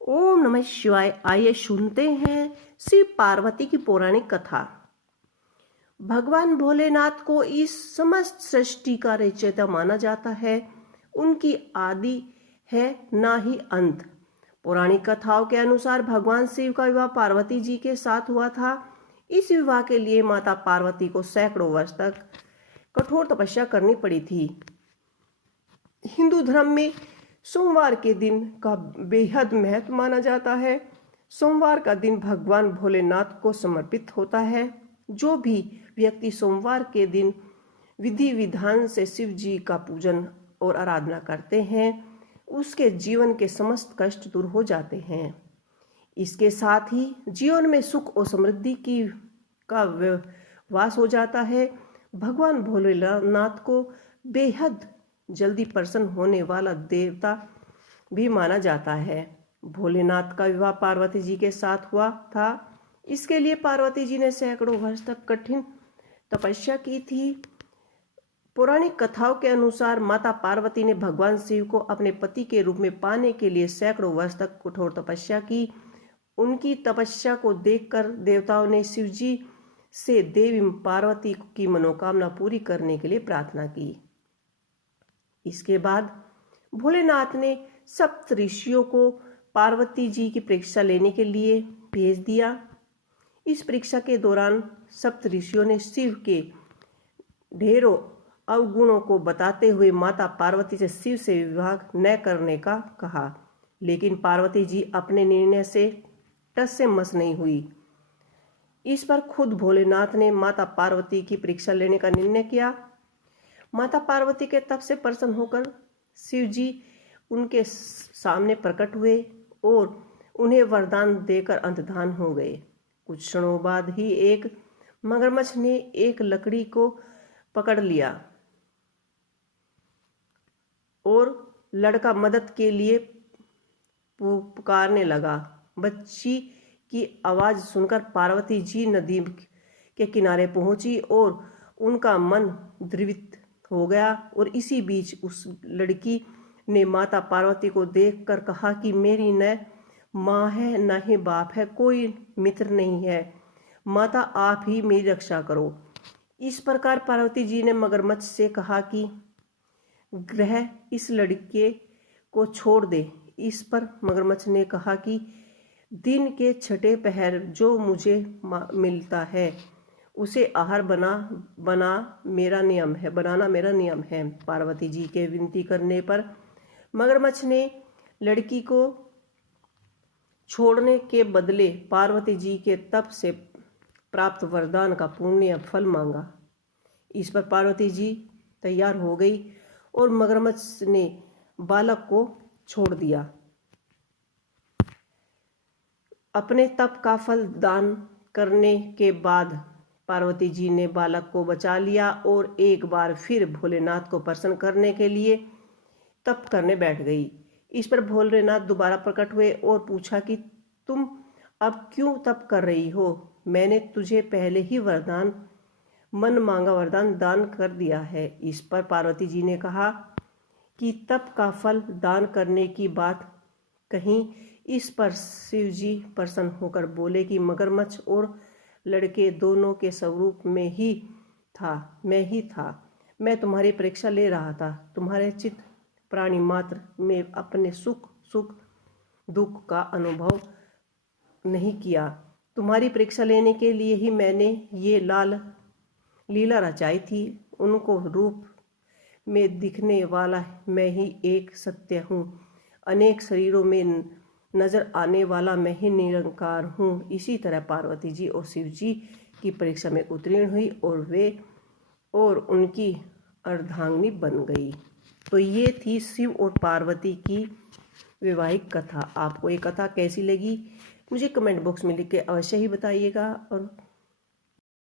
ओम नमः शिवाय। आइए सुनते हैं शिव पार्वती की पौराणिक कथा। भगवान भोलेनाथ को इस समस्त सृष्टि का रचयिता माना जाता है। उनकी आदि है ना ही अंत। पौराणिक कथाओं के अनुसार भगवान शिव का विवाह पार्वती जी के साथ हुआ था। इस विवाह के लिए माता पार्वती को सैकड़ों वर्ष तक कठोर तपस्या करनी पड़ी थी। हिंदू धर्म में सोमवार के दिन का बेहद महत्व माना जाता है। सोमवार का दिन भगवान भोलेनाथ को समर्पित होता है। जो भी व्यक्ति सोमवार के दिन विधि विधान से शिव जी का पूजन और आराधना करते हैं, उसके जीवन के समस्त कष्ट दूर हो जाते हैं। इसके साथ ही जीवन में सुख और समृद्धि का वास हो जाता है। भगवान भोलेनाथ को बेहद जल्दी प्रसन्न होने वाला देवता भी माना जाता है। भोलेनाथ का विवाह पार्वती जी के साथ हुआ था। इसके लिए पार्वती जी ने सैकड़ों वर्ष तक कठिन तपस्या की थी। पौराणिक कथाओं के अनुसार माता पार्वती ने भगवान शिव को अपने पति के रूप में पाने के लिए सैकड़ों वर्ष तक कठोर तपस्या की। उनकी तपस्या को देखकर देवताओं ने शिव जी से देवी पार्वती की मनोकामना पूरी करने के लिए प्रार्थना की। इसके बाद भोलेनाथ ने सप्त ऋषियों को पार्वती जी की परीक्षा लेने के लिए भेज दिया। इस परीक्षा के दौरान सप्त ऋषियों ने शिव के ढेरों अवगुणों को बताते हुए माता पार्वती से शिव से विवाह न करने का कहा, लेकिन पार्वती जी अपने निर्णय से टस से मस नहीं हुई। इस पर खुद भोलेनाथ ने माता पार्वती की परीक्षा लेने का निर्णय किया। माता पार्वती के तप से प्रसन्न होकर शिव जी उनके सामने प्रकट हुए और उन्हें वरदान देकर अंतर्धान हो गए। कुछ क्षणों बाद ही एक मगरमच्छ ने एक लकड़ी को पकड़ लिया और लड़का मदद के लिए पुकारने लगा। बच्ची की आवाज सुनकर पार्वती जी नदी के किनारे पहुंची और उनका मन द्रवित हो गया। और इसी बीच उस लड़की ने माता पार्वती को देखकर कहा कि मेरी न माँ है न ही बाप है, कोई मित्र नहीं है। माता आप ही मेरी रक्षा करो। इस प्रकार पार्वती जी ने मगरमच्छ से कहा कि ग्रह इस लड़के को छोड़ दे। इस पर मगरमच्छ ने कहा कि दिन के छठे पहर जो मुझे मिलता है उसे आहार बनाना मेरा नियम है। पार्वती जी के विनती करने पर मगरमच्छ ने लड़की को छोड़ने के बदले पार्वती जी के तप से प्राप्त वरदान का पुण्य फल मांगा। इस पर पार्वती जी तैयार हो गई और मगरमच्छ ने बालक को छोड़ दिया। अपने तप का फल दान करने के बाद पार्वती जी ने बालक को बचा लिया और एक बार फिर भोलेनाथ को प्रसन्न करने के लिए तप करने बैठ गई। इस पर भोलेनाथ दोबारा प्रकट हुए और पूछा कि तुम अब क्यों तप कर रही हो? मैंने तुझे पहले ही मन मांगा वरदान दान कर दिया है। इस पर पार्वती जी ने कहा कि तप का फल दान करने की बात कहीं। इस पर शिव जी प्रसन्न होकर बोले कि मगरमच्छ और लड़के दोनों के स्वरूप में ही मैं ही था। मैं तुम्हारी परीक्षा ले रहा था। तुम्हारे चित्त प्राणी मात्र में अपने सुख दुख का अनुभव नहीं किया। तुम्हारी परीक्षा लेने के लिए ही मैंने ये लीला रचाई थी। उनको रूप में दिखने वाला मैं ही एक सत्य हूँ। अनेक शरीरों में नजर आने वाला मैं ही निरंकार हूँ। इसी तरह पार्वती जी और शिव जी की परीक्षा में उत्तीर्ण हुई और उनकी अर्धांगिनी बन गई। तो ये थी शिव और पार्वती की वैवाहिक कथा। आपको ये कथा कैसी लगी मुझे कमेंट बॉक्स में लिख के अवश्य ही बताइएगा। और